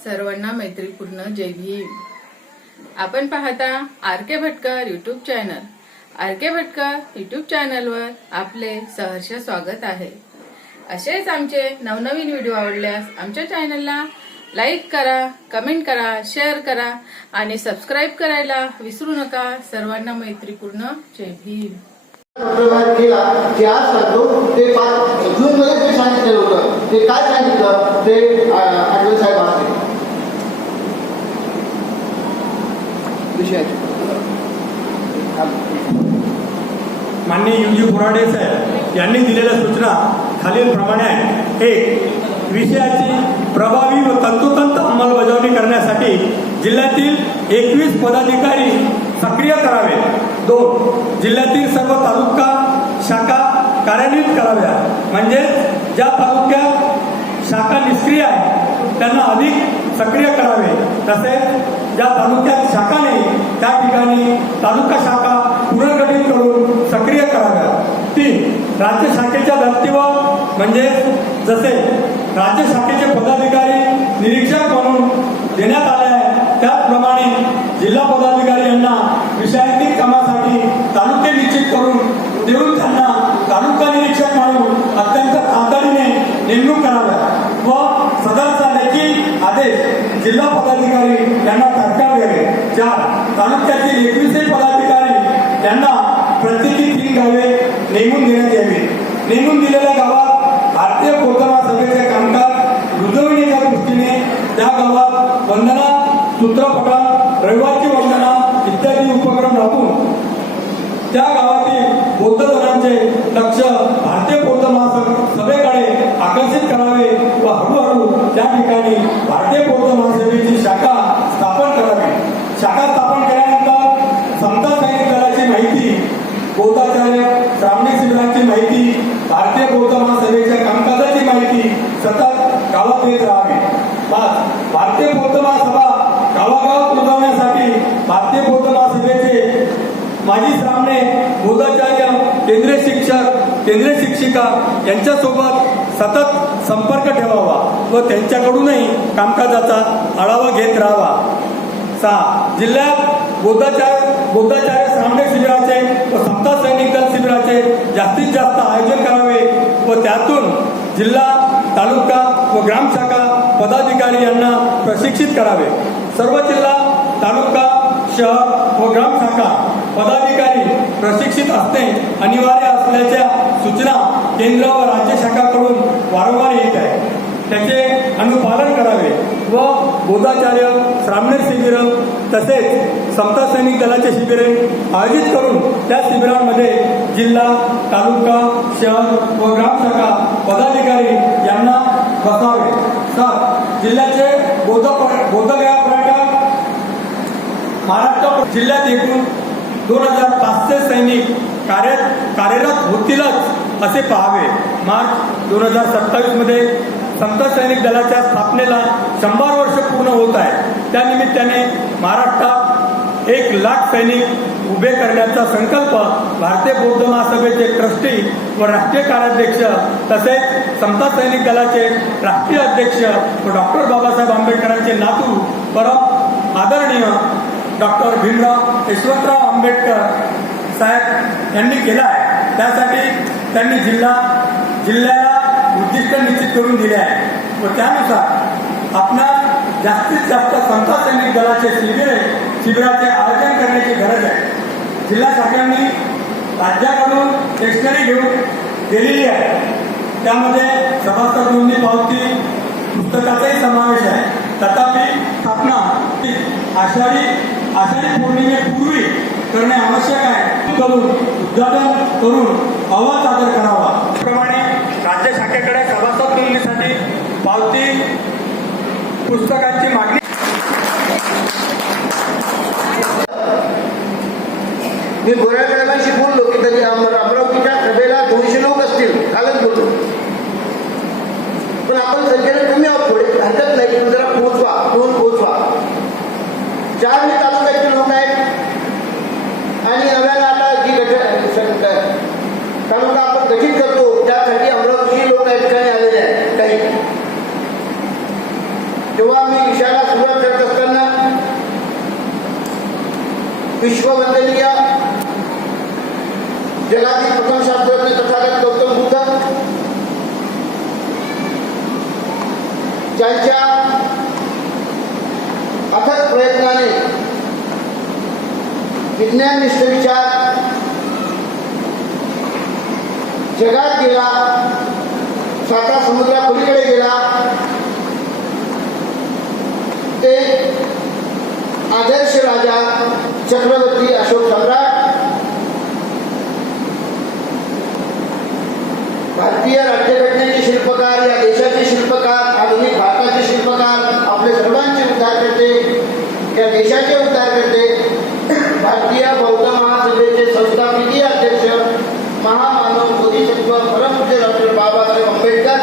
सर्वांना मैत्रीपूर्ण जय भीम। आपण पाहता R K. Bhatkar YouTube channel. R K. Bhatkar YouTube चॅनलवर आपले सहर्ष स्वागत आहे। असेच आमचे नवनवीन व्हिडिओ आवडल्यास आमच्या चॅनलला लाईक करा, कमेंट करा, शेअर करा आणि सबस्क्राईब करायला विसरू नका। सर्वांना मैत्रीपूर्ण जय भीम। केला की आज सांगतो ते जून मध्ये ते सांगितलं होतं, ते काय सांगितलं ते आठवले साहेब असते माननीय युजी बोराडे साहेब यांनी दिलेल्या सूचना खालीलप्रमाणे आहेत। 1. विषयाची प्रभावी व तंतोतंत अंमलबजावणी करण्यासाठी जिल्ह्यातील 21 पदाधिकारी सक्रिय करावे। 2. जिल्ह्यातील सर्व तालुका शाखा कार्यान्वित कराव्या, म्हणजे ज्या तालुक्यात शाखा निष्क्रिय आहे त्यांना अधिक सक्रिय करावे। तसेच ज्या तालुक्यात शाखा नाही त्या ठिकाणी तालुका शाखा पुनर्गठित करून सक्रिय कराव्या। 3. राज्य शाखेच्या धर्तीवर म्हणजे जसे राज्य शाखेचे पदाधिकारी निरीक्षक म्हणून देण्यात आले आहे त्याचप्रमाणे जिल्हा पदाधिकारी यांना विषयांकित कामासाठी तालुके निश्चित करून देऊन त्यांना तालुका निरीक्षक म्हणून अत्यंत तातडीने नेमणूक कराव्या व सदरचा लेखी आदेश जिल्हा पदाधिकारी यांना तात्काळ द्यावे। 4. तालुक्यातील 21 पदाधिकारी यांना प्रत्येकी 3 गावे नेमून देण्यात यावी। नेमून दिलेल्या गावात भारतीय पौर्णिमा सभेचे कामकाज रुजवण्याच्या दृष्टीने त्या गावात वंदना, सूत्रपठण, रविवारची वंदना इत्यादी उपक्रम राबवून त्या गावातील बौद्ध जनांचे लक्ष भारतीय बौद्ध महासभेकडे आकर्षित करावे व हळूहळू त्या ठिकाणी भारतीय बौद्ध महासभेची शाखा स्थापन करावी। शाखा स्थापन केल्यानंतर समता सैनिक दलाची माहिती, बौद्धाचार्य श्रावणी शिबिराची माहिती, भारतीय बौद्ध महासभेच्या कामकाजाची माहिती सतत गावात येत राहावी। 5. भारतीय बौद्ध महासभा गावागावात पोहोचवण्यासाठी भारतीय बौद्ध महासभेचे माजी श्रावणे, बौद्धाचार्य, केंद्रीय शिक्षक, केंद्रीय शिक्षिका यांच्यासोबत सतत संपर्क ठेवावा व त्यांच्याकडूनही कामकाजाचा आढावा घेत राहावा। 6. जिल्ह्यात बौद्धाचार्य श्रावणे शिबिराचे व समता सैनिक दल शिबिराचे जास्तीत जास्त आयोजन करावे व त्यातून जिल्हा, तालुका व ग्रामशाखा पदाधिकारी यांना प्रशिक्षित करावे। सर्व जिल्हा, तालुका, शहर व ग्रामशाखा पदाधिकारी प्रशिक्षित असणे अनिवार्य असल्याच्या सूचना केंद्र व राज्य शाखाकडून वारंवार येत आहे, त्याचे अनुपालन करावे व बौद्धाचार्य श्रावणे शिबिर तसेच समता सैनिक दलाचे शिबिरे आयोजित करून त्या शिबिरांमध्ये जिल्हा, तालुका, शहर व ग्रामशाखा पदाधिकारी यांना बसावे। 7. जिल्ह्याचे बौद्धगया पर्यटक महाराष्ट्र जिल्ह्यात एकूण 2500 सैनिक कार्यरत होतीलच असे पाहावे। मार्च 2027 मध्ये समता सैनिक दलाच्या स्थापनेला 100 वर्ष पूर्ण होत आहे। त्यानिमित्ताने महाराष्ट्रात 1,00,000 सैनिक उभे करण्याचा संकल्प भारतीय बौद्ध महासभेचे ट्रस्टी व राष्ट्रीय कार्याध्यक्ष तसेच समता सैनिक दलाचे राष्ट्रीय अध्यक्ष व डॉक्टर बाबासाहेब आंबेडकरांचे नातू परम आदरणीय डॉक्टर भीमराव यशवंतराव आंबेडकर साहेब यांनी केला आहे। त्यासाठी त्यांनी जिल्ह्याला उद्दिष्ट निश्चित करून दिले आहे व त्यानुसार आपणास जास्तीत जास्त समता सैनिक दलाचे शिबिराचे आयोजन करण्याची गरज आहे। जिल्हा शाखांनी राज्याकडून स्टेशनरी घेऊन दिलेली आहे, त्यामध्ये सभासद नोंदणी पावती पुस्तकाचाही समावेश आहे। तथापि स्थापना आषाढी पौर्णिमेपूर्वी करणे आवश्यक आहे करून उद्घाटन करून अहवाल सादर करावा। त्याप्रमाणे राज्य शाखेकडे सभासद नोंदणीसाठी पावती पुस्तकांची मागणी मी गोऱ्याकडे बोललो की तरी अमरावतीच्या सभेला 200 लोक असतील, कालच बोलतो, पण आपण संख्येने कमी आहोत, थोडे हरकत नाही, पण जरा पोहोचवा। 4 तालुक्याचे लोक आहेत आणि नव्याला आता जी तालुका आपण गठीत करतो त्यासाठी अमरावतीची लोक आहेत, काही आलेले आहेत, काही तेव्हा मी विषयाला सुरुवात करत असताना विश्ववंदनीय जगातील प्रथम शास्त्रज्ञ तथागत गौतम बुद्ध ज्यांच्या अथक प्रयत्नाने विज्ञाननिष्ठ विचार जगात गेला, साता समुद्रापलीकडे गेला, ते आदर्श राजा चक्रवर्ती अशोक सम्राट भारतीय राज्यघटनेचे शिल्पकार, या देशाचे शिल्पकार, आधुनिक भारताचे शिल्पकार, आपले सर्वांचे उद्धार करते, या देशाचे उद्धार करते, भारतीय बौद्ध महासभेचे संस्थापकीय अध्यक्ष महामानव बोधिसत्व परमपूज्य डॉक्टर बाबासाहेब आंबेडकर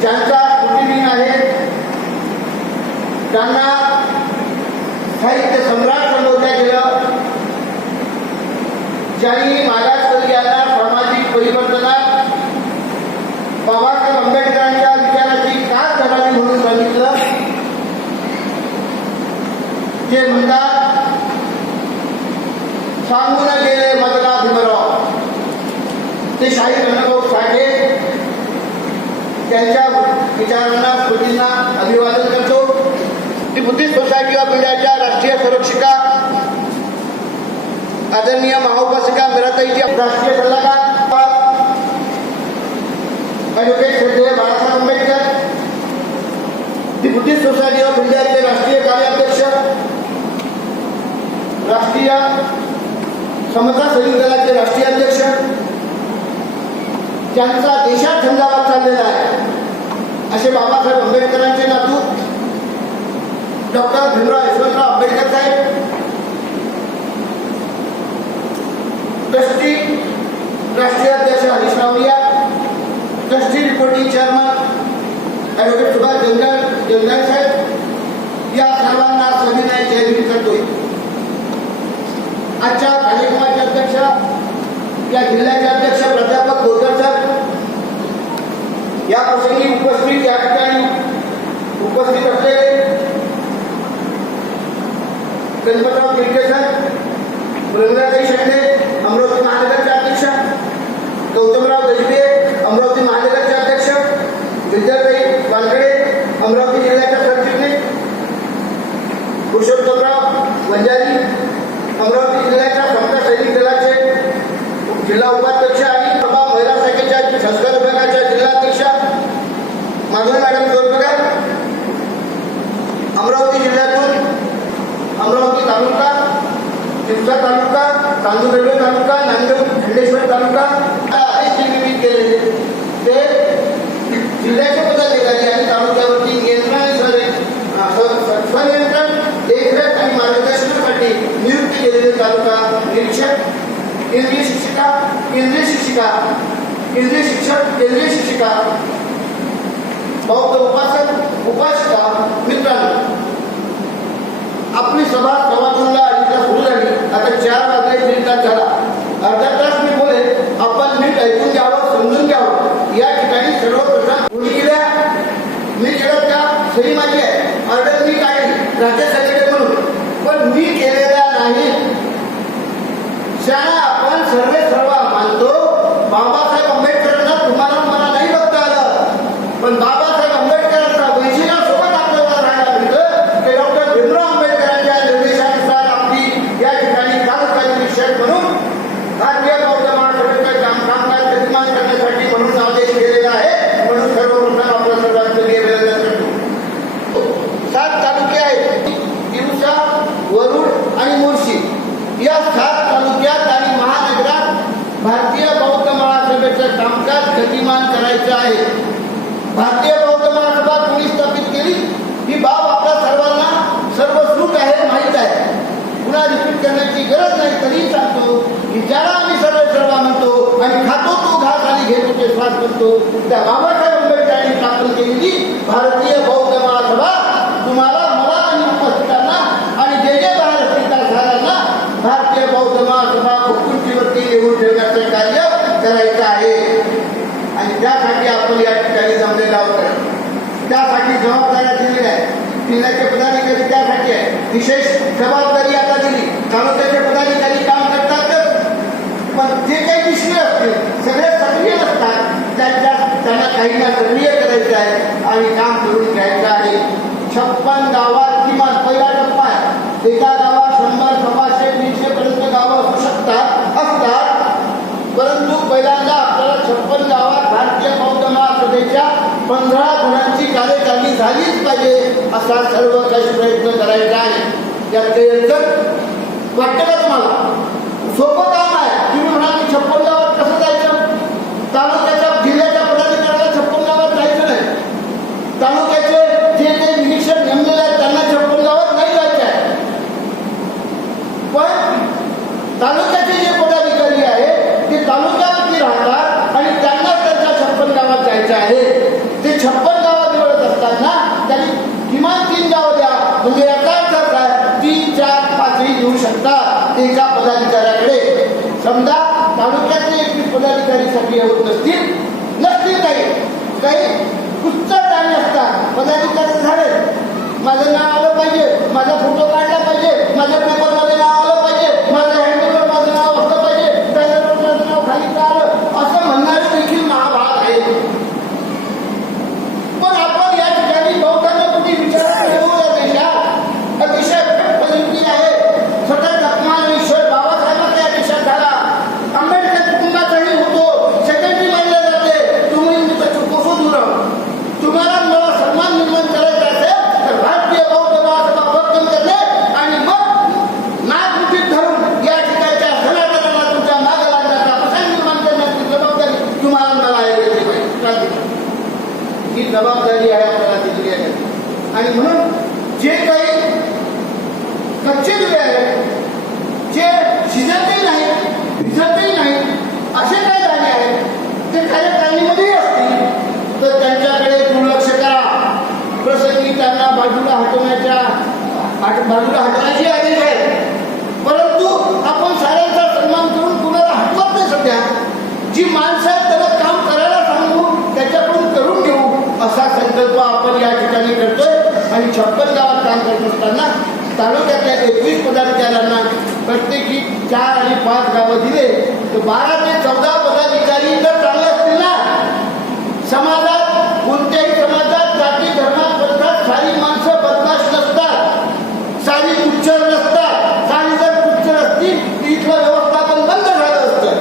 ज्यांचा कृतीदिन आहे, त्यांना साहित्य सम्राट संबोधलं गेलं, ज्यांनी मागासवर्गीयांना सामाजिक परिवर्तनात बाबासाहेब आंबेडकरांच्या विचाराची कास धरावी म्हणून सांगितलं. जे म्हणतात सांगून गेले मदना भीमराव, ते शाहीर अण्णाभाऊ साठे त्यांच्या विचारांना स्मृतींना अभिवादन करतो. ती बुद्धिस्ट सोसायटी ऑफ इंडियाच्या राष्ट्रीय संरक्षिका आदरणीय महाउपासिका मीराताईची राष्ट्रीय सल्लागार ॲडव्होकेट श्रद्धेय बाळासाहेब आंबेडकर, दी बुद्धिस्ट सोसायटी ऑफ इंडियाचे राष्ट्रीय कार्याध्यक्ष, राष्ट्रीय समता सैनिक दलाचे राष्ट्रीय अध्यक्ष, ज्यांचा देशात झंझावात चाललेला आहे, असे बाबासाहेब आंबेडकरांचे नातू डॉक्टर भीमराव यशवंतराव आंबेडकर साहेब, ट्रस्टी राष्ट्रीय अध्यक्ष Harish Rawalia, trustee reporting chairman advocate Subhash Janjal saheb, या सर्वांना सविनय जय भीम करतोय. आजच्या कार्यक्रमाचे अध्यक्ष, या जिल्ह्याचे अध्यक्ष प्राध्यापक गोरकर सर, या प्रसंगी उपस्थित, या ठिकाणी उपस्थित असलेले गणपतराव किरके सर, रंगराताई शेंडे, अमरावती महानगरचे अध्यक्ष, गौतमराव गजबे, अमरावती महानगरचे अध्यक्ष, विद्याताई वानकडे, अमरावती जिल्ह्याच्या सरचिटणीस, पुरुषोत्तमराव वंजारी, अमरावती जिल्ह्याच्या समता सैनिक दलाचे जिल्हा उपाध्यक्ष आणि सभा महिला शाखेच्या संस्कार विभागाच्या जिल्हाध्यक्ष माधव मॅडम जोरपगार, अमरावती जिल्ह्यातून अमरावती तालुका, तिवसा तालुका, चांदूरदेवळे तालुका, नांदेड खंडेश्वर तालुका अनेक नियमित केलेले ते जिल्ह्याचे पदाधिकारी आणि तालुक्यावरती स्वनियंत्रण, देखरेख आणि मार्गदर्शनासाठी नियुक्ती केलेले तालुका निरीक्षक, केंद्रीय शिक्षिका, केंद्रीय शिक्षिका, केंद्रीय शिक्षक, केंद्रीय शिक्षिका, बौद्ध उपासक, उपासिका, मित्रांनो, आपली सभा सव्वा अडीचला सुरू झाली. आता 4 वाजले, 3 तास झाला. अर्धा तास मी बोले, आपण नीट ऐकून घ्यावं, समजून घ्यावं. या ठिकाणी सर्वप्रथम कोणी केल्या, मी केलं त्या सही माझी आहे, ऑर्डर मी काढली राज्य सेक्रेटरी म्हणून, पण मी केलेल्या नाही. शाळा आपण सर्व मानतो. बाबासाहेब आंबेडकरांना तुम्हाला मला नाही बघता आलं, पण बाबासाहेब आंबेडकरांचा वैशिला सोबत आपल्याला राहायला मिळतं. ते डॉक्टर भीमराव आंबेडकरांच्या निर्देशानुसार आपली या ठिकाणी कार्यकारी विषय म्हणून भारतीय बौद्ध महासभेचं कामकाज गतिमान करण्यासाठी म्हणून आदेश केलेला आहे. म्हणून सर्वप्रथम आपल्या सर्वांचं निवेदन करतो. 7 तालुके आहेत, तिवसा, वरुड आणि मुळशी. या 7 तालुक्यात आणि महानगरात भारतीय बौद्ध महासभेचं कामकाज गतिमान करायचं आहे. भारतीय बौद्ध महासभा कोणी स्थापित केली ही बाब आपल्या सर्वांना सर्वश्रुत आहे, माहीत आहे. पुन्हा रिपीट करण्याची गरज नाही. तरी सांगतो की ज्याला आम्ही सर्व म्हणतो आणि खातो तो घास आणि घेतो ते श्वास म्हणतो, त्या बाबासाहेब आंबेडकरांनी स्थापन केलेली भारतीय बौद्ध महासभा तुम्हाला, मला आणि उपस्थितांना आणि जे जे बाहेर असतील झाडांना भारतीय बौद्ध महासभा उत्कृष्टीवरती येऊन ठेवण्याचं कार्य करायचं आहे. आणि त्यासाठी आपण या ठिकाणी जमलेला आहोत. त्यासाठी जिल्ह्याचे पदाधिकारी त्यासाठी आहे. विशेष जबाबदारी आता दिली. तालुक्याचे पदाधिकारी काम करतातच, पण जे काही निष्क्रिय असतील सगळे सक्रिय असतात. त्यांना काहींना सक्रिय करायचं आहे आणि काम करून घ्यायचं आहे. 56 गावात किमान पहिला टप्पा आहे. एका गावात 100, 100, 150 पर्यंत गावं असू असतात. परंतु पहिल्यांदा आपल्याला 56 गावात भारतीय बौद्ध महासभेच्या 15 जणांची कार्यकारिणी झालीच पाहिजे असा सर्व काही प्रयत्न करायचा आहे. यात काही अडचण वाटतं का तुम्हाला? सोपं काम आहे. तुम्ही म्हणाल की 56 गावात कसं जायचं? तालुक्याच्या जिल्ह्याच्या पदाधिकाऱ्याला 56 गावात जायचं नाही. तालुक्याचे जे काही निरीक्षक नेमलेले आहेत त्यांना 56 गावात नाही जायचं आहे. पण तालुक्याचे जे पदाधिकारी आहेत ते तालुक्यावरती राहतात आणि त्यांना त्यांच्या 56 गावात जायचं आहे. ते 56 गावात निवडत असताना त्यांनी किमान 3 गावं द्या. म्हणजे याचा अर्थ काय? 3, 4, 5 देऊ शकतात एका पदाधिकाऱ्याकडे. समजा तालुक्यातले 21 पदाधिकारी सक्रिय होत नसतील काही उच्च दाणे असतात. पदाधिकारी झाले, माझं नाव आलं पाहिजे, माझा फोटो काढला पाहिजे, माझ्या पेपरमध्ये नाव आलं पाहिजे, माझ्या हँडलवर माझं नाव असलं पाहिजे, त्याच्यावर माझं नाव खाली आलं असं म्हणणारे देखील महाभाग आहे. पण आपण या ठिकाणी बौद्धांना कुठे विचारायला या देशात अतिशय परिस्थिती आहे. सतत अपमान ईश्वर बाबासाहेबांचा या देशात झाला. आंबेडकर कुटुंबाचाही होतो. सेकंडरी मानले जाते. तुम्ही कसं दूर तुम्हाला मला सन्मान निर्माण करायचा असेल तर भारतीय बौद्ध महासभा भक्कम करणे आणि मग नाक मुठीत धरून या ठिकाणच्या सनातनाला तुमच्या मागे लागण्याचा प्रसंग निर्माण करण्याची जबाबदारी तुम्हाला मला दिली पाहिजे. ही जबाबदारी आहे आपल्याला दिली आहे. आणि म्हणून जे काही कच्चे दिवे आहेत, जे शिजतही नाही भिजतही नाही असे काही दाणे आहेत ते कार्यकारिणीमध्येही असतील तर त्यांच्याकडे दुर्लक्ष करा. प्रसंगी त्यांना बाजूला हटवण्याचे आदेश आहेत. परंतु आपण साऱ्यांचा सन्मान करून कुणाला हटवत नाही. सध्या जी माणसं आहेत त्याला काम करायला सांगू, त्याच्याकडून करून घेऊ असा संकल्प आपण या ठिकाणी करतोय. आणि 56 गावात काम करत असताना तालुक्यातल्या 21 पदाधिकाऱ्यांना प्रत्येकी 4 आणि 5 गावं दिले तर 12 ते 14 पदाधिकारी जर चांगले असतील ना, समाजात कोणत्याही समाजात जाती धर्मात पंथात सारी माणसं बदमाश नसतात, सारी कुच्चर नसतात. सारी जर कुच्चर असतील तर इथलं व्यवस्थापन बंद झालं असतं.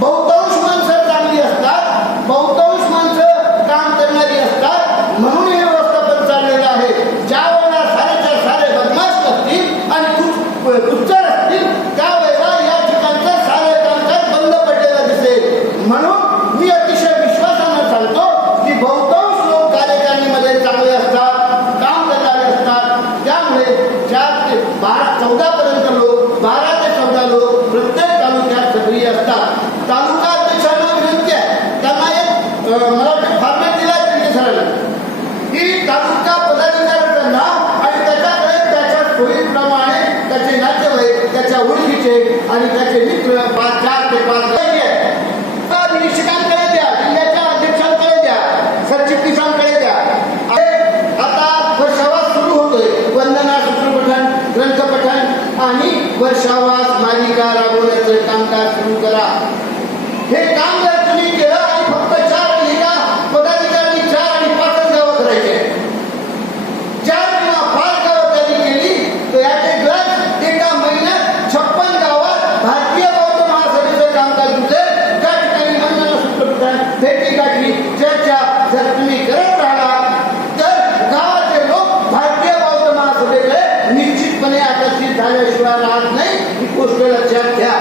बहुतांश माणसं चांगली असतात, बहुतांश माणसं काम करणारी असतात. म्हणून हे व्यवस्थापन चाललेलं आहे. ज्या वेळेला सारेच्या सारे बदमाश नसतील आणि कुच्चर असतील त्यावेळेला या ठिकाणचं सारे कामकाज बंद पडलेलं दिसेल. म्हणून मी अतिशय विश्वासानं सांगतो की बहुतांश लोक कार्यकारिणीमध्ये चांगले असतात, काम करणारे असतात. त्यामुळे 4 ते 14 पर्यंत लोक, 12 ते 14 लोक प्रत्येक तालुक्यात सक्रिय असतात. तालुका अध्यक्षांना विनंती आहे, त्यांना एक मला वाटतं फॉर्मॅट दिला आहे त्यांच्या सरांना की तालुका पदाधिकाऱ्याचं नाव आणि त्याच्याकडे त्याच्या सोयीप्रमाणे त्याचे नातेवाईक, त्याच्या ओळखीचे आणि त्याचे मित्र 4 ते 5 निरीक्षकांकडे द्या, जिल्ह्याच्या अध्यक्षांकडे द्या, सरचिटणीसांकडे द्या. आता वर्षावास सुरू होतोय. वंदना सूत्रपठण, ग्रंथपठण आणि वर्षावास मालिका राबवण्याचं कामकाज सुरू करा. हे काम जर तुम्ही केलं आणि फक्त 4 एका पदाधिकाऱ्यांनी 4 आणि 5 गावं करायचे, 4 किंवा 5 गावं त्यांनी केली तर याचे ग्रंथ एका महिन्यात 56 गावात भारतीय बौद्ध महासभेचं कामकाज होते. त्या ठिकाणी वंदना सूत्रपठण, भेटीगाठी, चर्चा जर तुम्ही करत राहिला तर गावाचे लोक भारतीय बौद्ध महासभेकडे निश्चितपणे आकर्षित झाल्याशिवाय राहत नाही. ही गोष्ट लक्षात घ्या.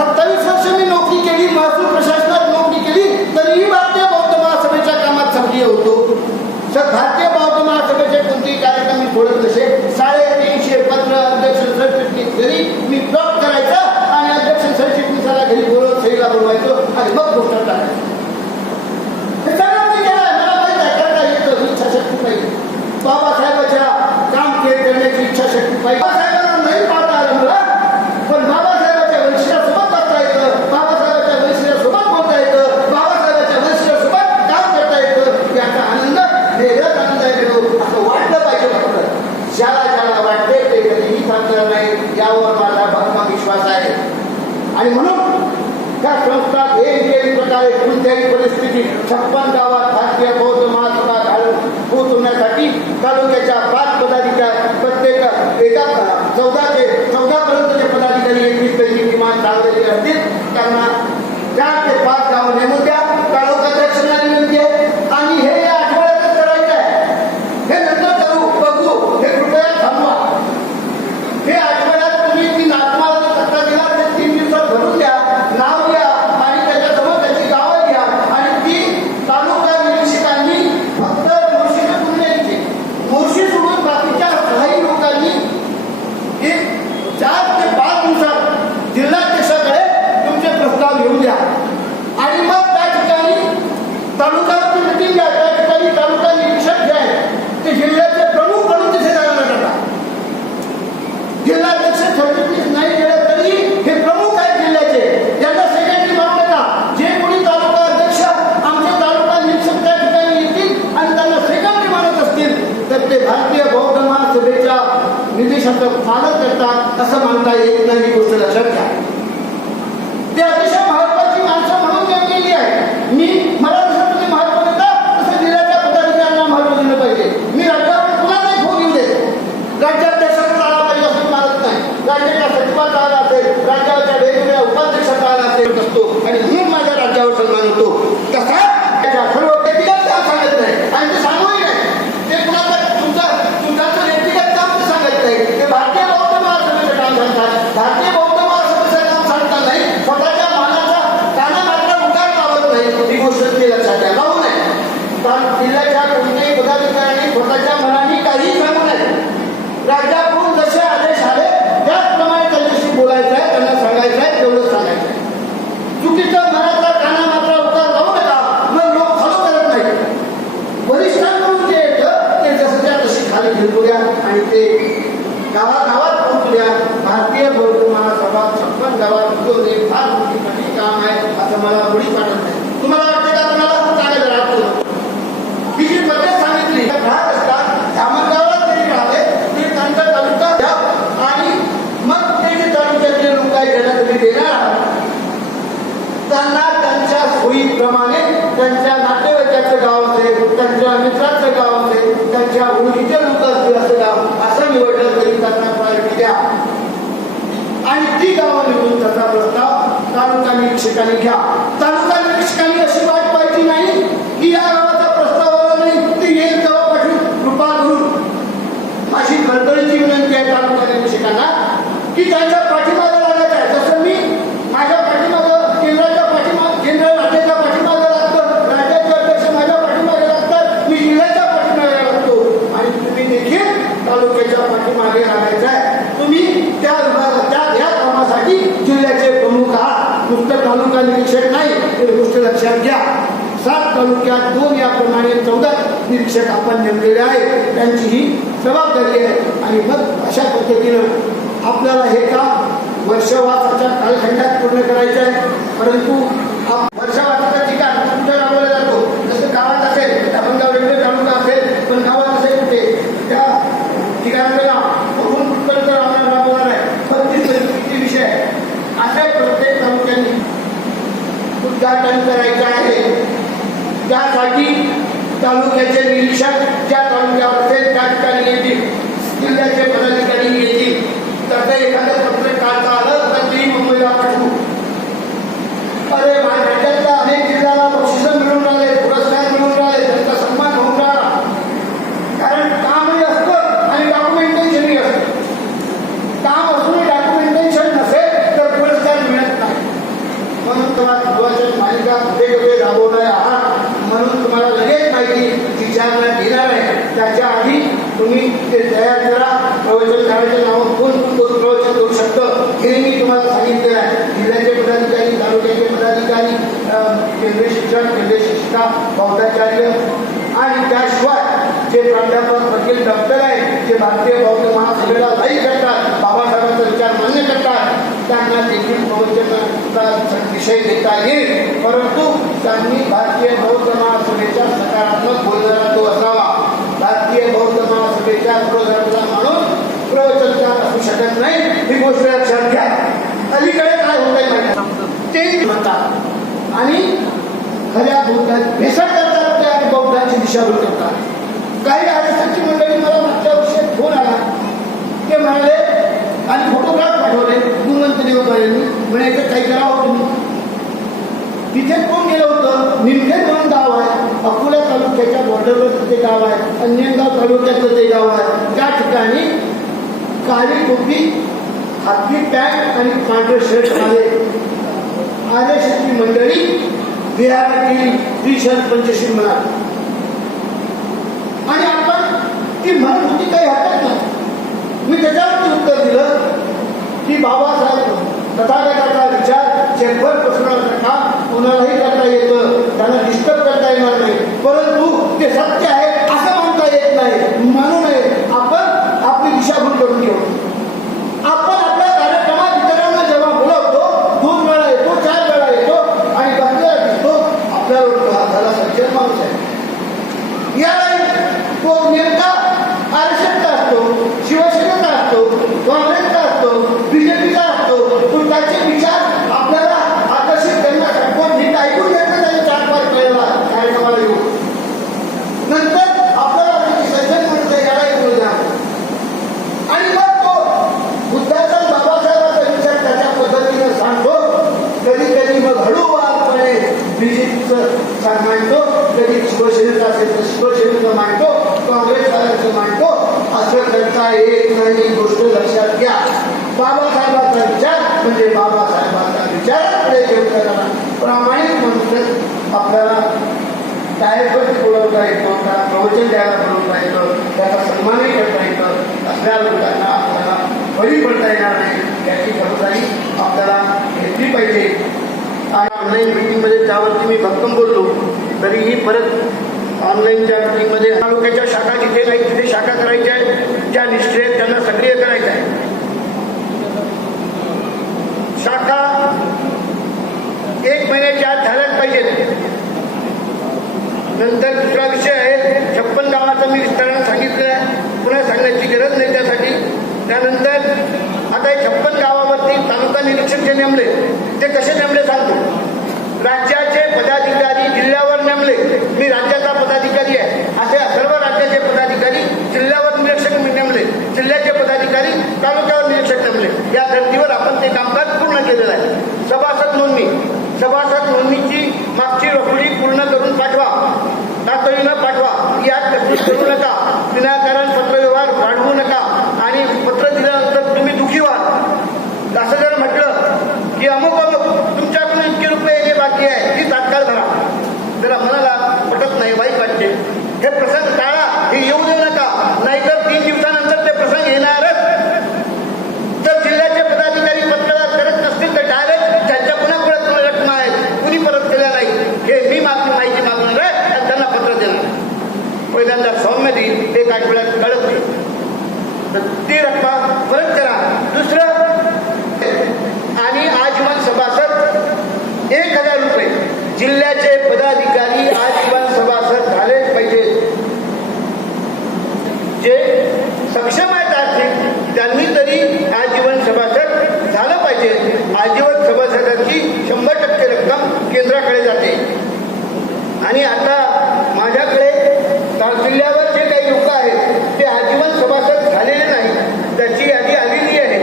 27 वर्ष मी नोकरी केली, महसूल प्रशासनात नोकरी केली, तरीही भारतीय बौद्ध महासभेच्या कामात सक्रिय होतो. भारतीय बौद्ध महासभेचे कोणतेही कार्यक्रम मी बोलत नसे. 350 पत्र अध्यक्ष सरचिटणीस घरी मी ड्रॉप करायचा आणि अध्यक्ष सरचिटणीसाला घरी बोलवत सहीला बोलवायचो आणि मग गोष्ट टाकायचं. हे सगळं मी केलं. मला माहित आहे करता येतं, इच्छाशक्ती पाहिजे. बाबासाहेबांच्या काम करण्याची इच्छाशक्ती पाहिजे. बाबासाहेबांना नाही पाहता आलं मला, पण बाबासाहेबांच्या वंशजासोबत करता येतं, बाबासाहेबांच्या वंशजासोबत बोलता येतं, बाबासाहेबांच्या वंशजासोबत काम करता येतं. याचा आनंद वेगळाच आनंद आहे असं वाटलं पाहिजे. फक्त ज्याला ज्याला वाटते ते कधीही थांबणार नाही, यावर माझा भक्कम विश्वास आहे. आणि म्हणून त्या संस्था वेगवेगळ्या प्रकारे कोणत्याही परिस्थितीत 56 गावात भारतीय बौद्ध महासभा घालून पोहोचवण्यासाठी तालुक्याच्या 5 पदाधिकारी, प्रत्येक एका 14 पर्यंतचे पदाधिकारी 21 पैकी किमान चाललेले असतील. त्यांना 4 ते 5 गाव नेमून द्या. तालुकाध्यक्षांना विनंती आहे आणि हे या आठवड्यातच करायचं आहे. हे नंतर करू बघू, हे कृपया थांबवा. हे आठवड्यात तुम्ही ती नाटमाला सत्ता दिला ते 3 दिवसात भरून द्या, नाव द्या आणि त्याच्यासमोर त्याची गावं घ्या आणि ती तालुका निरीक्षकांनी फक्त मुर्शीला पुण्याची मुर्शी सोडून बाकीच्या काही लोकांनी एक 4 ते 5 दिवसात जिल्हाध्यक्षाकडे तुमचे प्रस्ताव घेऊन द्या आणि मग त्या ठिकाणी तालुक्याची मिटिंग घ्या. त्या ठिकाणी तालुका निरीक्षक जे आहेत ते जिल्ह्याचे प्रमुख म्हणून तिथे जायला करतात. जिल्हाध्यक्ष सरचिटणीस नाही गेले तरी हे प्रमुख आहेत जिल्ह्याचे, यांना सेक्रेटरी मानतात. जे कोणी तालुका अध्यक्ष आमचे तालुका निरीक्षक त्या ठिकाणी येतील आणि त्यांना सेक्रेटरी मानत असतील तर ते भारतीय बौद्ध महासभेच्या निर्देशांचं पालन करतात असं मानता येत नाही. ही गोष्ट लक्षात घ्या. ते अतिशय महत्वाची माणसं म्हणून नेमलेली आहे. मला जसं तुम्ही महत्व देता तसं जिल्ह्याच्या पदाधिकाऱ्यांना महत्व दिलं पाहिजे. मी राज्यावर पुन्हा नाही फोन येऊ देत. राज्याध्यक्षाकडे आला पाहिजे असं मानत नाही. राज्याच्या सचिवाचा आला असेल, राज्याच्या वेगवेगळ्या उपाध्यक्षाचा आला असेल असतो आणि म्हणून माझ्या राज्यावर सन्मान होतो. कसा सर्व व्यक्तिगत काम सांगत नाही आणि ते सांगूही नाही. ते कुणाला तुमचं व्यक्तिगत काम ते सांगत नाही. ते भारतीय बौद्ध महासभेचं काम सांगतात. भारतीय बौद्ध महासभेचं काम सांगतात नाही. स्वतःच्या मानाचा काना मात्र उकार लावत नाही. ही गोष्ट ते लक्षात घ्या. लावू नये. जिल्ह्याच्या कोणत्याही पदाधिकाऱ्यांनी स्वतःच्या मनाने काही सांगू नये. राज्याकडून जसे आदेश आले त्याचप्रमाणे त्यांच्याशी बोलायचं आहे, त्यांना सांगायचं आहे, तेवढंच सांगायचं आहे. चुकीचं मनाचा काना मात्र उकार लावू नका. मग लोक फॉलो करत नाही. वरिष्ठांकडून जे येतं ते जसं तशी खाली घेऊ द्या आणि ते गावागावात पोहोचू द्या. भारतीय बौद्ध महासभा 56 गावात पोहोचवणे फार मोठी कठीण काम आहे असं मला मुळीच वाटत नाही. तुम्हाला वाटते का? तुम्हाला सांगायचं राहतो ही जी पद्धत सांगितली राहत असतात धामणगावात तरी राहिले ते त्यांचा तालुका द्या आणि मग ते जे तालुक्यातले लोक आहेत ज्यांना तुम्ही देणार आहात त्यांना त्यांच्या सोयीप्रमाणे त्यांच्या नातेवाईकाचं गाव असेल, त्यांच्या मित्राचं गाव असेल, त्यांच्या ओळखीचे लोक असतील असं गाव असं निवडलं तरी त्यांना प्रायोरिटी द्या आणि ती गावं निवडून त्याचा प्रस्ताव तालुका निरीक्षकांनी घ्या. तालुका निरीक्षकांनी अशी वाट पाहिजे नाही की या गावाचा प्रस्ताव आला नाही ते येईल तेव्हा पाठवून कृपा करून. माझी कळकळीची विनंती आहे तालुका निरीक्षकांना की त्यांच्या पाठीमागे लागायचं आहे. जसं मी माझ्या पाठीमागं केंद्र राज्याच्या पाठीमागे लागतं, राज्याचे अध्यक्ष माझ्या पाठीमागे लागतात, मी जिल्ह्याच्या पाठीमागे लागतो आणि तुम्ही देखील तालुक्याच्या पाठीमागे लागायचं आहे. तुम्ही त्या या कामासाठी जिल्ह्याचे प्रमुख आहात. नुसतं तालुका निरीक्षक नाही ही गोष्ट लक्षात घ्या. 7 तालुक्यात 2 याप्रमाणे 14 निरीक्षक आपण नेमलेले आहेत. त्यांची ही जबाबदारी आहे आणि मग अशा पद्धतीनं आपल्याला हे काम वर्षवासाच्या कालखंडात पूर्ण करायचं आहे. परंतु वर्षवासाचं ठिकाण कुठे राबवलं जातो. जसं गावात असेल धामणगाव रेल्वे तालुका असेल पण गावात असेल कुठे त्या ठिकाणाला बघून कुठपर्यंत राबवणार आहे. 32 विषय अशा प्रत्येक तालुक्यांनी उद्घाटन करायचं आहे. त्यासाठी तालुक्याचे निरीक्षक ज्या तालुक्यावर असेल त्या ठिकाणी येतील, जिल्ह्याचे पदाधिकारी येतील. त्याचं एखादं पत्र काढता आलं तर तेही मुंबईला पाठवू. अरे राज्यातल्या अनेक जिल्ह्याला बक्षिसं मिळून राहिले, पुरस्कार मिळून राहिले, त्यांचा सन्मान होऊन राहिला. कारण कामही असतं आणि डॉक्युमेंटेशनही असतं. काम असूनही डॉक्युमेंटेशन नसेल तर पुरस्कार मिळत नाही. तुम्ही ते तयार करा. प्रवचन करायच्या नावावर कोण प्रवचन करू शकतं हे मी तुम्हाला सांगितलेलं आहे. जिल्ह्याचे पदाधिकारी, तालुक्याचे पदाधिकारी, केंद्रीय शिक्षण, केंद्रीय शिक्षिका, बौद्धाचार्य आणि त्याशिवाय जे प्राध्यापक, वकील, डॉक्टर आहेत, जे भारतीय बौद्ध महासभेला दायी करतात, बाबासाहेबांचा विचार मान्य करतात, त्यांना देखील प्रवचनाचा विषय देता येईल. परंतु त्यांनी भारतीय बौद्ध महासभेच्या सकारात्मक बोलणारा तो असावा. भारतीय बौद्ध महासभेच्या विरोधातला माणूस प्रवचनकार असू शकत नाही, ही गोष्ट लक्षात घ्या. अलीकडे काय होत आहे माहिती ते म्हणतात आणि खऱ्या बौद्धांची भेसळ करतात आणि बौद्धांची दिशाभूल करतात. काही आरएसएसची मंडळी मला मागच्या वर्षी फोन आला, ते म्हणाले आणि फोटोग्राफ पाठवले गुणवंत देवकार्यांनी, म्हणायचं काही करावं तुम्ही. तिथे कोण गेलं होतं? निमखेड म्हणून गाव आहे, अकोला तालुक्याच्या बॉर्डरवर ते गाव आहे, अंजनगाव तालुक्यातलं ते गाव आहे. त्या ठिकाणी काळी टोपी, हाती पॅन्ट आणि पांढरे शर्ट घाले आरएसएसची मंडळी बिहारातील त्रिशत पंचशील म्हणा आणि आपण ती म्हणत होती काही हरकत नाही. मी त्याच्यावरती उत्तर दिलं की बाबासाहेब तथागताचा विचार जगभर पसरवण्याचं काम कोणालाही करता येतं, त्यांना डिस्टर्ब करता येणार नाही, परंतु ते सत्य आहे असं म्हणता येत नाही. म्हणून आपण आपली दिशाभूल करून घेऊ. आपण आपल्या कार्यक्रमात इतरांना जेव्हा बोलवतो 2 वेळा येतो, 4 वेळा येतो आणि बाकीला दिसतो आपल्याला झाला सज्जन माणूस आहे. याला तो नेमका आरएसएसचा असतो, शिवसेनेचा असतो, काँग्रेसचा असतो, बीजेपीचा असतो, तो त्याचे विचार आपल्याला आकर्षित करण्यासाठी कोण नीट ऐकून घेतलं त्याने 4-5 वेळेला कार्यक्रमाला येऊ. नंतर आपल्याला सज्जन माणूस आहे यालाही बोलू द्या आणि मग तो बुद्धाचा बाबासाहेबांचा विचार त्याच्या पद्धतीने सांगतो. कधी कधी मग हळूवारपणे बीजेपीचं मांडतो, कधी शिवसेनेचा असेल तर शिवसेनेचं मांडतो, काँग्रेसवाल्यांचं मांडतो. असं करता येत नाही. गोष्ट लक्षात घ्या. बाबासाहेबांचा विचार म्हणजे बाबासाहेबांचा विचाराकडे घेऊन प्रामाणिक माणूस आपल्याला डायरेक्ट बोलवता येतो, त्याला प्रवचन द्यायला बोलवता येतं, त्याचा सन्मानही करता येतं. असल्या लोकांना आपल्याला बळी पडता येणार नाही याची खबरदारी आपल्याला घेतली पाहिजे. आणि ऑनलाईन मीटिंगमध्ये त्यावरती मी भक्कम बोललो, तरीही परत ऑनलाईनच्या मीटिंगमध्ये तालुक्याच्या शाखा जिथे नाही तिथे शाखा करायच्या आहेत, ज्या निष्क्रिय आहेत त्यांना सक्रिय करायचं आहे. शाखा 1 महिन्याच्या आत झाल्याच पाहिजेत. नंतर दुसरा विषय आहे 56 गावाचं मी विस्ताराने सांगितलं आहे, पुन्हा सांगण्याची गरज नाही त्यासाठी. त्यानंतर आता हे 56 गावावरती तालुका निरीक्षक जे नेमले ते कसे नेमले सांगतो. राज्याचे पदाधिकारी जिल्ह्यावर नेमले, मी राज्याचा पदाधिकारी आहे असे सर्व राज्याचे पदाधिकारी जिल्ह्यावर निरीक्षक नेमले, जिल्ह्याचे पदाधिकारी तालुक्यावर निरीक्षक नेमले. या धर्तीवर आपण ते कामकाज पूर्ण केलेलं आहे. सभासद नोंदणीची मागची रोखडी पूर्ण करून पाठवा, तातडीनं पाठवा. यात कसरत करू नका, विनाकारण पत्रव्यवहार वाढवू नका आणि पत्र दिल्यानंतर तुम्ही दुःखी व्हाल. असं जर म्हटलं की अमुक तुमच्याकडून इतके रुपये जे बाकी आहे ती तात्काळ भरा, जरा मनाला पटत नाही, वाईट वाटते. हे प्रसंग टाळा, हे येऊ देऊ नका, नाहीतर 3 दिवसानंतर ते प्रसंग येणारच. जर जिल्ह्याचे पदाधिकारी पत्रव्यवहार करत नसतील तर डायरेक्ट त्यांच्या कुणाकडे रक्कम आहेत कुणी परत केल्या नाही हे मी माहिती मागणार आहे आणि त्यांना पत्र देणार. पहिल्यांदा सौम्य देईल, एक आठवड्यात कळत नाही तर ती रक्कम परत करा. दुसरं आणि आजीवन सभासद 1000 रुपये. जिल्ह्याचे पदाधिकारी आजीवन सभासद झालेच पाहिजे. जे सक्षम आहेत आर्थिक त्यांनी तरी आजीवन सभासद झालं पाहिजे. आजीवन सभासदाची 100% रक्कम केंद्राकडे जाते. आणि आता माझ्याकडे जिल्ह्यावर जे काही लोक आहेत ते आजीवन सभासद झालेले नाही त्याची यादी आलेली आहे.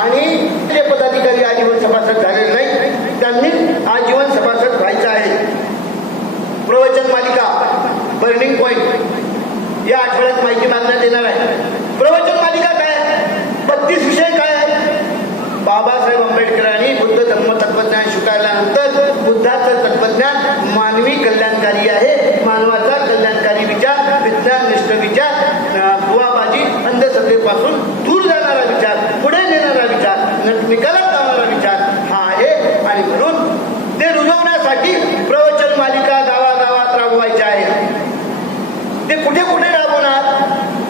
आणि जे पदाधिकारी आजीवन सभासद झालेले नाही त्यांनी आजीवन सभासद व्हायचं आहे. प्रवचन मालिका बर्निंग पॉइंट या आठवड्यात माहिती मागण्यात येणार आहे. प्रवचन मालिका काय, 32 विषय काय आहेत. बाबासाहेब आंबेडकरांनी बुद्ध धर्म तत्वज्ञान स्वीकारल्यानंतर बुद्धाचं तत्वज्ञान मानवी कल्याणकारी आहे. मानवाचा कल्याणकारी विचार, विज्ञाननिष्ठ विचार निकालात लावणारा विचार हा आहे. आणि म्हणून ते रुजवण्यासाठी प्रवचन मालिका गावागावात राबवायच्या आहेत. ते कुठे कुठे राबवणार,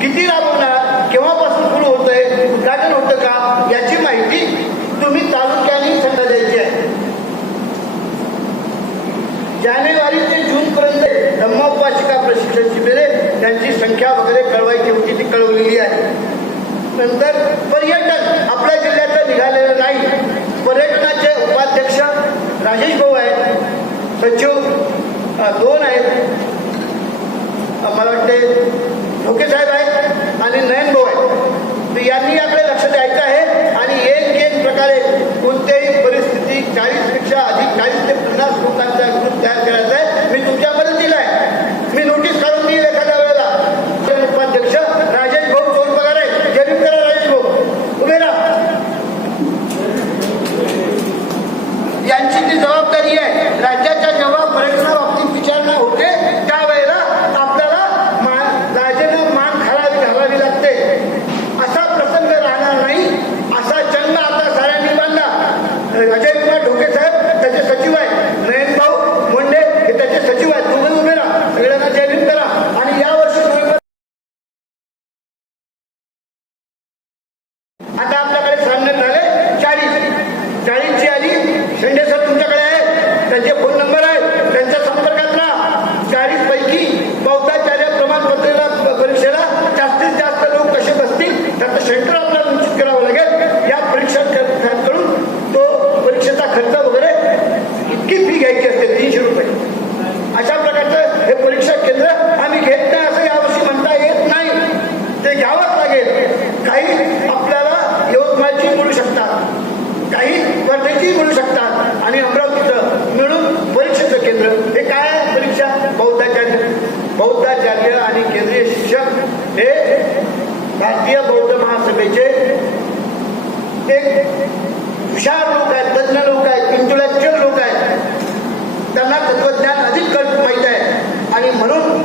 किती राबवणार, केव्हापासून सुरू होतंय, उद्घाटन होतं का, याची माहिती तुम्ही तालुक्याने संघ द्यायची आहे. जानेवारी ते जून पर्यंत धम्मोपवासिका प्रशिक्षण शिबिरे त्यांची संख्या वगैरे कळवायची होती, ती कळवलेली आहे. नंतर पर्यटन आपल्या जिल्ह्याचं निघालेलं नाही. पर्यटनाचे उपाध्यक्ष राजेश भाऊ आहेत, सचिव 2 आहेत, मला वाटते ढोके साहेब आहेत आणि नयन भाऊ आहेत. तर यांनी याकडे लक्ष द्यायचं आहे. आणि एक प्रकारे कोणत्याही परिस्थिती 40पेक्षा अधिक 40 ते 50 लोकांचा ग्रुप तयार करायचा आहे. मी तुमच्या मदतीला आहे. मी नोटीस काढून देईल एखाद्या वेळेला. उपाध्यक्ष राजेश भाऊ चोरपगार आहे. जमीन करा राजेश भाऊ, उभे राहा. यांची ती जबाबदारी आहे. राज्याच्या जेव्हा पर्यटनाबाबतीत विचारणा होते त्यावेळेला आपल्याला राजेनं मान घालावी लागते. असा प्रसंग राहणार नाही. असा चंग आता साऱ्यांनी बांधला. अजय कुमार ढोके साहेब त्याचे सचिव आहेत, नयन भाऊ मुंडे हे त्याचे सचिव आहेत. तुम्ही उभे राहा, सगळ्यांना जयभीम करा. आणि यावर्षी आता आपल्याकडे सांगण्यात आले 40ची आली. शेंडे सर तुमच्याकडे आहे, त्यांचे फोन नंबर आहे, त्यांच्या संपर्कात राहा. 40 पैकी बौद्धाचार्य प्रमाणपत्राला परीक्षेला जास्तीत जास्त लोक कसे बसतील त्याचं सेंटर आपल्याला निश्चित करावं लागेल. या परीक्षांकडून तो परीक्षेचा खर्च वगैरे इतकी फी घ्यायची असते 300 रुपये. अशा प्रकारचं हे परीक्षा केंद्र आम्ही घेत नाही असं यावर्षी म्हणता येत नाही. ते घ्यावंच लागेल. काही आपल्याला यवतमाळची मिळू शकतात, काही वर्धेची मिळू शकतात आणि अमरावतीचं मिळून परीक्षेचं केंद्र. हे काय आहे परीक्षा? बौद्धाचार्य आणि केंद्रीय शिक्षक हे भारतीय बौद्ध महासभेचे एक हुशार लोक आहेत, तज्ञ लोक आहेत, इंटेलेक्च्युअल लोक आहेत. त्यांना तत्वज्ञान अधिक माहीत आहे. आणि म्हणून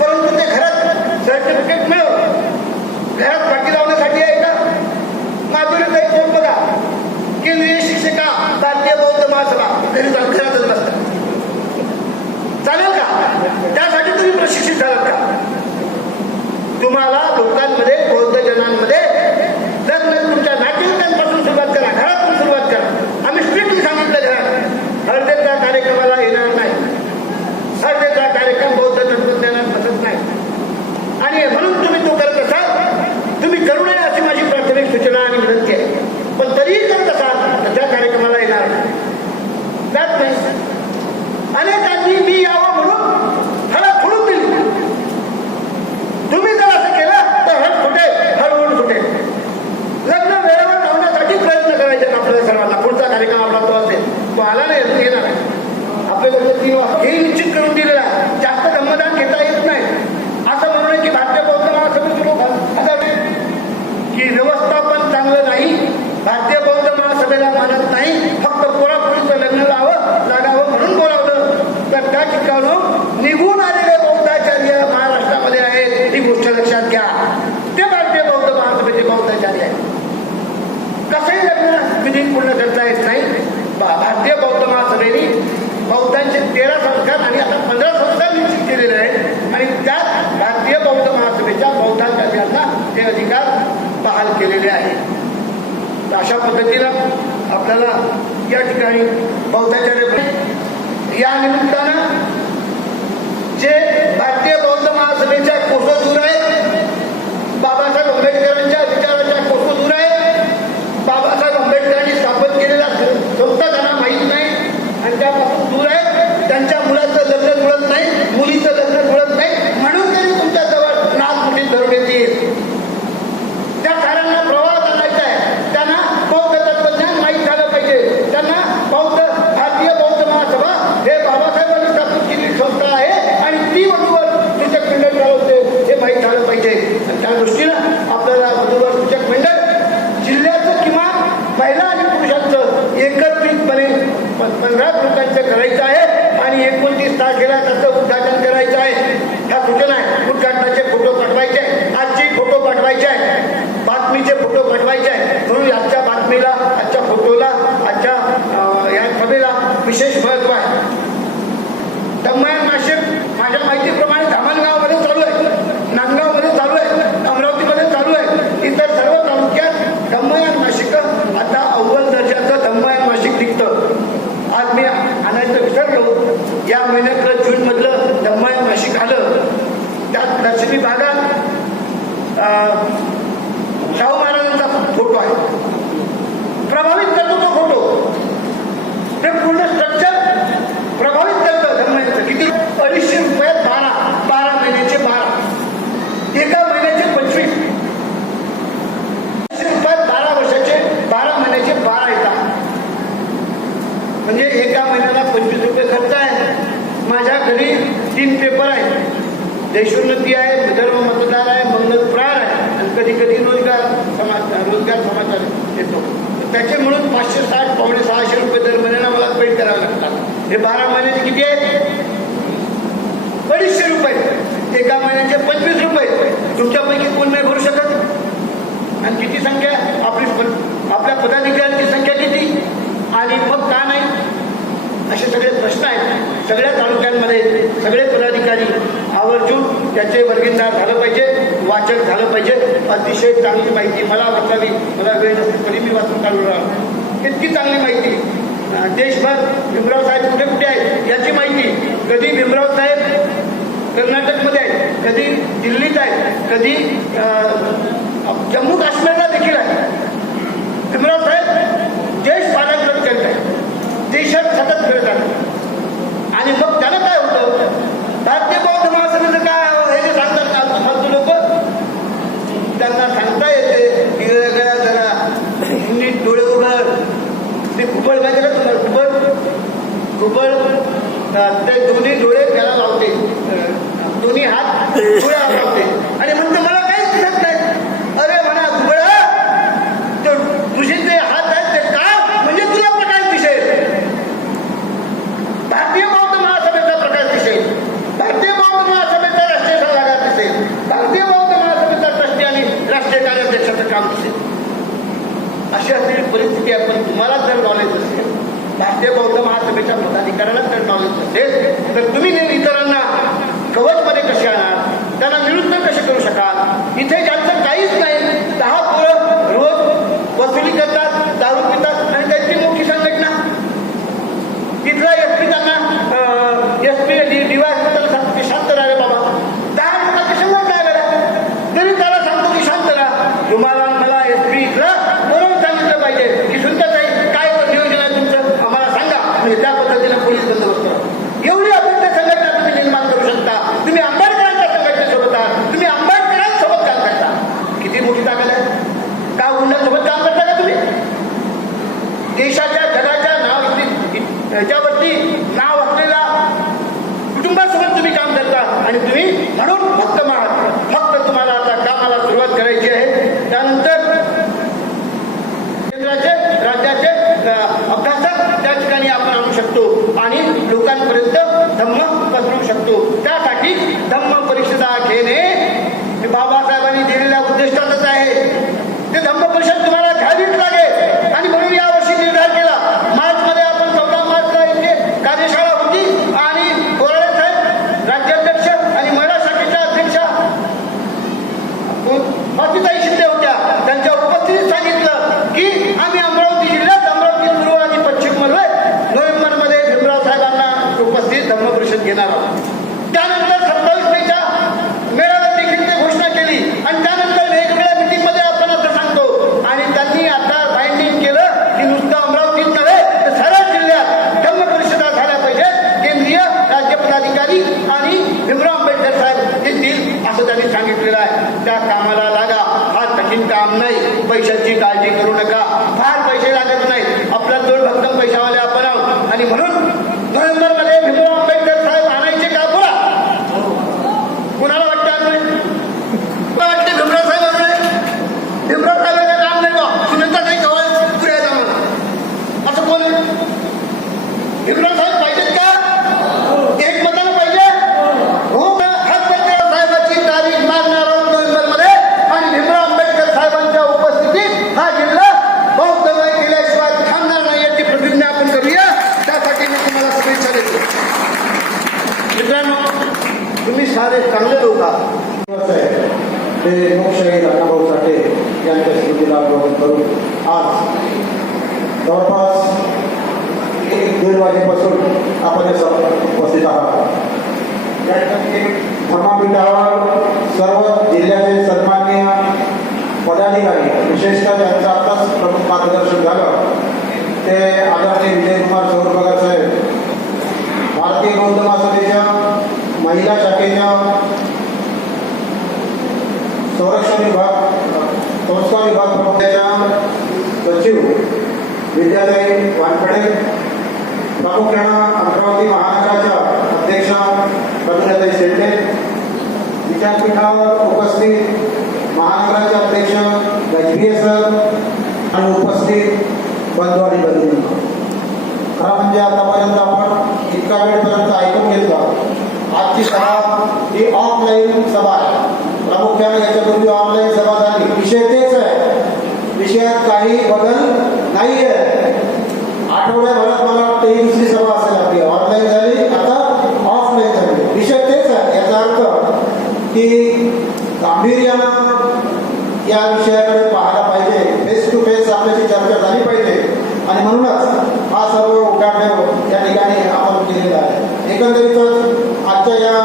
परंतु ते घरात सर्टिफिकेट मिळव, घरात बाकी लावण्यासाठी आहे का? माधुरीताई कोण बघा, केंद्रीय शिक्षिका भारतीय बौद्ध महासभा, घरातच नसतात. चालेल का? त्यासाठी तुम्ही प्रशिक्षित झालात का? तुम्हाला लोकांमध्ये, बौद्ध जनांमध्ये तुमच्या नातेवाईकांपासून सुरुवात करा, घरातून सुरुवात करा. आम्ही स्ट्रिक्टली सांगितलं घरात हळदीचा कार्यक्रमाला येणार नाही. हळदीचा कार्यक्रम बौद्ध तत्वज्ञानात बसत नाही. आणि म्हणून तुम्ही तो करत असाल, तुम्ही करू नये अशी माझी प्राथमिक सूचना आणि विनंती आहे. पण तरीही करत असाल तर त्या कार्यक्रमाला येणार जात नाही. अनेकांनी मी यावं म्हणून हळद फोडून दिली. तुम्ही जर असं केलं तर हळद फुटेल, हळूहळू फुटेल. लग्न वेळेवर लावण्यासाठी प्रयत्न करायचे आपल्याला सर्वांना. पुढचा कार्यक्रम आपला तो असेल, तो आला नाही अजून येणार आहे. आपले लग्न 3 वाजता हे निश्चित करून दिलेलं आहे. जास्त धम्मदान घेता येत नाही. असं म्हणून की भारतीय बौद्ध महासभेचे लोक की व्यवस्थापन चांगलं नाही, भारतीय बौद्ध महासभेला मानत नाही, फक्त पोरापोरीचं लग्न लागावं म्हणून बोलावलं. तर त्या ठिकाणी निघून आलेले बौद्धाचार्य महाराष्ट्रामध्ये आहेत, ही गोष्ट लक्षात घ्या. ते भारतीय बौद्ध महासभेचे बौद्धाचार्य आहेत. कसंही लग्न विधी पूर्ण करता येत नाही. भारतीय बौद्ध महासभेने बौद्धांचे 13 संस्कार आणि आता 15 संस्कार निश्चित केलेले आहेत. आणि त्यात भारतीय बौद्ध महासभेच्या बौद्धाचार्यांना हे अधिकार बहाल केलेले आहेत. अशा पद्धतीनं आपल्याला या ठिकाणी बौद्धाचार्य या निमित्तानं जे भारतीय बौद्ध महासभेच्या कोसोदूर आहेत, बाबासाहेब आंबेडकरांच्या विचाराच्या कोसोदूर आहेत, बाबासाहेब आंबेडकरांनी स्थापन केलेला संस्था त्यांना माहीत नाही आणि त्यापासून दूर आहेत. त्यांच्या मुलाचं लग्न जुळत नाही, मुलीचं लग्न जुळत नाही, म्हणून तरी तुमच्या जवळ नाक मुठीत धरून येतील. त्या साऱ्यांना प्रवाह आणायचा आहे. त्यांना बौद्ध तत्वज्ञान माहीत झालं पाहिजे. त्यांना भारतीय बौद्ध महासभा हे बाबासाहेबांनी स्थापित केलेली संस्था आहे आणि ती वधूवर सूचक मंडळ चालवते हे माहीत झालं पाहिजे. त्या दृष्टीनं आपल्याला वधूवर सूचक मंडळ जिल्ह्याचं किमान महिला आणि पुरुषांचं एकत्रितपणे 15 लोकांचं करायचं आहे आणि 29 तारखेला त्याचं उद्घाटन करायचं आहे. ह्या सूचना आहे. उद्घाटनाचे फोटो पाठवायचे, आजचे फोटो पाठवायचे आहे, बातमीचे फोटो पाठवायचे आहे. म्हणून आजच्या बातमीला 3 पेपर आहेत. देशोन्नती आहे, धर्म मतदार आहे, मंगल प्राण आहे आणि कधी कधी रोजगार समाचार येतो. त्याचे म्हणून 560 पावणे 600 रुपये दर महिन्याला मला पेड करावे लागतात. हे 12 महिन्याचे किती आहेत? 250 रुपये. एका महिन्याचे 25 रुपये. तुमच्यापैकी कोण नाही भरू शकत? आणि किती संख्या आपल्या पदाधिकाऱ्यांची संख्या किती आणि मग का नाही? असे सगळे प्रश्न आहेत. सगळ्या तालुक्यांमध्ये सगळे पदाधिकारी आवर्जून त्याचे वर्गीदार झालं पाहिजे, वाचक झालं पाहिजे. अतिशय चांगली माहिती मला वाचावी, मला वेळ नसते तरी मी वाचून काढून राहणार. इतकी चांगली माहिती देशभर भीमराव साहेब कुठे कुठे आहेत याची माहिती. कधी भीमराव साहेब कर्नाटकमध्ये आहेत, कधी दिल्लीत आहेत, कधी जम्मू काश्मीरला देखील आहे. भीमराव साहेब देश पालक करत आहेत, देशात सतत फिरतात. आणि मग त्याला काय होतं? भारतीय बौद्ध महासभेचं काय हे जे सांगतात फालतू लोक, त्यांना सांगता येते की जरा हिंदी डोळे उघड. ते घुबड काय केलं तुम्हाला? घुबड ते दोन्ही डोळे त्याला लावते, दोन्ही हात डोळ्याला लावते आणि म्हणते मला काहीच दिसत नाही. अरे म्हणा घुबडा, तुझे जे हात आहेत ते का म्हणजे तुला प्रकाश दिसेल. भारतीय बौद्ध महासभेचा प्रकाश दिसेल, भारतीय बौद्ध महासभेचा राष्ट्रीय सल्लागार दिसेल, भारतीय बौद्ध महासभेचा ट्रस्टी आणि राष्ट्रीय कार्याध्यक्षाचं काम दिसेल. अशी असलेली परिस्थिती आहे. पण तुम्हाला जर नॉलेज असेल, भारतीय बौद्ध महासभेच्या पदाधिकाऱ्याला जर नॉलेज असेल, तर तुम्ही इतरांना कवचमध्ये कसे आणणार, त्यांना निरुत्तर कसे करू शकाल? इथे ज्यांचं काहीच नाही, 10 पोरं रोज वसुली करतात, दारू पितात आणि त्यांची मोठी संघटना. तिथला एसपी त्यांना डिवायस त्याला सांगतो की शांत राहा रे बाबा. 10 लोक कशाला काय करा तरी त्याला सांगतो की शांत राहा. तुम्हाला मला एसपी इथला बरोबर सांगितलं पाहिजे की सुनताई काय नियोजन आहे तुमचं आम्हाला सांगा, म्हणजे त्या पद्धतीने पोलीस बंदोबस्त करा. एवढी अभ्यंत संघटना तुम्ही निर्माण करू शकता. तुम्ही आंबेडकरांच्या संघटनेसोबत आहात, तुम्ही आंबेडकरांसोबत काम करता. किती मोठी ताकद आहे. का गुंडांसोबत काम करता का तुम्ही? देशाच्या जगाच्या याच्यावरती नाव असलेल्या कुटुंबासोबत तुम्ही काम करता आणि तुम्ही म्हणून भक्कम आहात. फक्त तुम्हाला आता कामाला सुरुवात करायची आहे. त्यानंतर केंद्राचे राज्याचे अभ्यासक त्या ठिकाणी आपण आणू शकतो आणि लोकांपर्यंत धम्म पसरवू शकतो. त्यासाठी धम्म परिषदा घेणे हे बाबासाहेबांनी दिलेल्या उद्दिष्टातच आहे. ते धम्म परिषद तुम्हाला घ्यावीच लागेल आणि म्हणून यावर्षी निर्धार केला. मार्चमध्ये आपण 14 मार्चला इथे कार्यशाळा होती आणि कोराडे साहेब राज्याध्यक्ष आणि महिला शाखेच्या अध्यक्षा स्वातीताई शिंदे होत्या. त्यांच्या उपस्थितीत सांगितलं की आम्ही अमरावती जिल्ह्यात अमरावती पूर्व आणि पश्चिम मध्ये नोव्हेंबरमध्ये भीमराव साहेबांना उपस्थित धम्म परिषद घेणार आहोत. त्यानंतर 27 मेच्या मेळाव्यात देखील ते घोषणा केली आणि त्यानंतर वेगवेगळ्या मिटिंगमध्ये आपण असं सांगतो. आणि त्यांनी आता बाइंडिंग केलं की नुसतं अमरावतीत नव्हे तर सर्व जिल्ह्यात धम्म परिषदा झाल्या पाहिजेत. केंद्रीय राज्य पदाधिकारी आणि भीमराव आंबेडकर साहेब येतील असं त्यांनी सांगितलेलं आहे. त्या कामाला लागा. फार कठीण काम नाही. पैशाची काळजी करू नका. फार पैसे लागत नाहीत. आपला जोड भक्कम पैशावाले आपण आहोत आणि म्हणून नोव्हेंबरमध्ये भीमराव आंबेडकर साहेब आणायचे का? बोला. कुणाला वाटतं आणले? वाटते भीमराव साहेब आणले? भीमराव साहेबांचं काम नाही का? सुनेचा नाही कवळ पुढे असं कोण? भीमराव साहेब पाहिजेत का? एक मतानं पाहिजे. हो. साहेबांची तारीख मागणार आहोत नोव्हेंबरमध्ये आणि भीमराव आंबेडकर साहेबांच्या उपस्थितीत हा जिल्हा बौद्धमय केल्याशिवाय थांबणार नाही याची प्रतिज्ञा आपण करूया. त्यासाठी मी तुम्हाला शुभेच्छा देतो. मित्रांनो, तुम्ही सारे चांगले लोक आहात. ते लोकशाही अण्णाभाऊ साठे यांच्या स्मृतीला अभिवादन करून आज जवळपास 1-1.5 वाजेपासून आपण उपस्थित आहात. या ठिकाणी धर्मपीठावर सर्व जिल्ह्याचे सन्माननीय पदाधिकारी, विशेषतः ज्यांचं आताच प्रमुख मार्गदर्शन झालं ते आदरणीय विजयकुमार चौरपगार साहेब, भारतीय बौद्ध महासभेच्या महिला शाखेच्या संरक्षण विभाग संस्था विभाग प्रमुखाच्या सचिव विद्याताई वानखडे, प्रामुख्यानं अमरावती महानगराच्या अध्यक्षा विद्याताई शेटे, विद्यापीठावर उपस्थित महानगराचे अध्यक्ष गजभिये सर आणि उपस्थित बंधू आणि भगिनी, खरं म्हणजे आतापर्यंत आपण इतका वेळपर्यंत ऐकून घेतलं. आजची सभा ही ऑफलाईन सभा आहे. प्रामुख्याने याच्यापूर्वी ऑनलाईन सभा झाली. विषय तेच आहे, विषयात काही बदल नाही आहे. आठवड्याभरात मला वाटतं ही दुसरी सभा असेल आपली. ऑनलाईन झाली, आता ऑफलाईन झाली. विषय तेच आहे. याचा अर्थ की गांभीर्यानं या विषयाकडे पाहायला पाहिजे. फेस टू फेस आपल्याची चर्चा झाली पाहिजे आणि म्हणूनच हा सर्व उद्घाटन या ठिकाणी आपण केलेला आहे. एकंदरीतच आजच्या या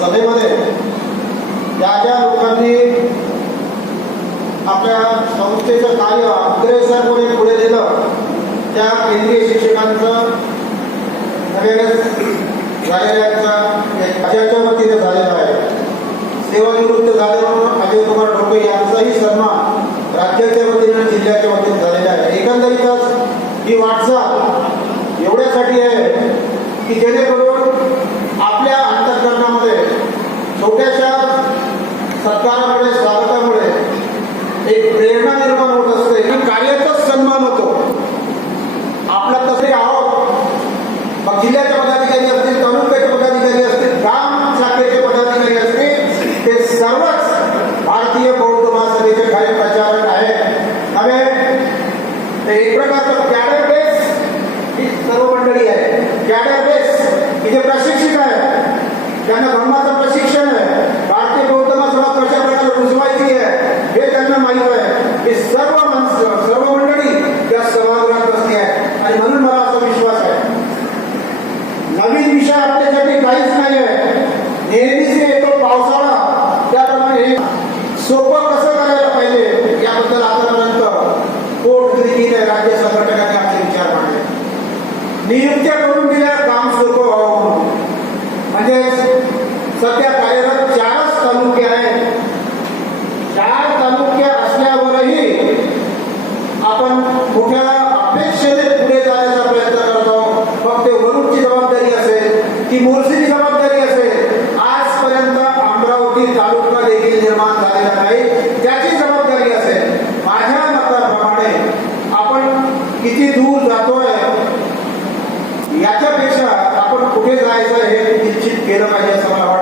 सभेमध्ये ज्या लोकांनी आपल्या संस्थेचं कार्य अग्रेसरपणे पुढे नेलं त्या केंद्रीय शिक्षकांचं माझ्याच्या वतीने झालेला आहे. सेवानिवृत्त झाले म्हणून अजय कुमार ढोके यांचाही सन्मान राज्याच्या वतीने जिल्ह्याच्या वतीने झालेला आहे. एकंदरीतच ही वाटचाल एवढ्यासाठी आहे की जेणेकरून आपल्या अंतःकरणामध्ये छोट्याशा सत्कारामुळे स्वागतामुळे एक प्रेरणा निर्माण होत असते की कार्याचाच सन्मान होतो. आपला तसे आहोत, मग जिल्ह्याचे पदाधिकारी असतील, तालुक्याचे पदाधिकारी असतील, ग्राम शाखेचे पदाधिकारी असतील, ते सर्वच भारतीय बौद्ध महासभेचे खरे प्रचारक आहेत. नव्हे ते एक प्रकारचं कॅडर बेस ही सर्व मंडळी आहे. कॅडर बेस ही जे प्रशिक्षित आहे त्यांना धर्माचं प्रशिक्षण आहे. भारतीय बौद्ध महासभा कशा प्रकारे रुजवायची आहे हे त्यांना माहीत आहे. हे सर्व माणसं, सर्व मंडळी या सभागृहात बसली आहे आणि म्हणून मला असा विश्वास आहे नवीन विषय आपल्यासाठी काहीच नाही आहे. नेहमीच येतो पावसाळा, त्याप्रमाणे सोपं कसं करायला पाहिजे याबद्दल आतापर्यंत पोटतिरीने राज्य संघटनांनी आपले विचार मांडले. नियुक्त्या करून दिल्या काम सोपं व्हावं म्हणून. म्हणजे सध्या कार्यरत 4च तालुके आहेत. 4 तालुके असल्यावरही आपण मोठ्या अपेक्षेने पुढे जाण्याचा प्रयत्न करतो. मग ते वरुडची जबाबदारी असेल, ती मोर्शीची जबाबदारी असेल, आजपर्यंत अमरावती तालुका देखील निर्माण झालेला नाही, त्याची जबाबदारी असेल. माझ्या मताप्रमाणे आपण किती दूर जातोय याच्यापेक्षा आपण कुठे जायचं हे निश्चित केलं पाहिजे असं मला वाटतं.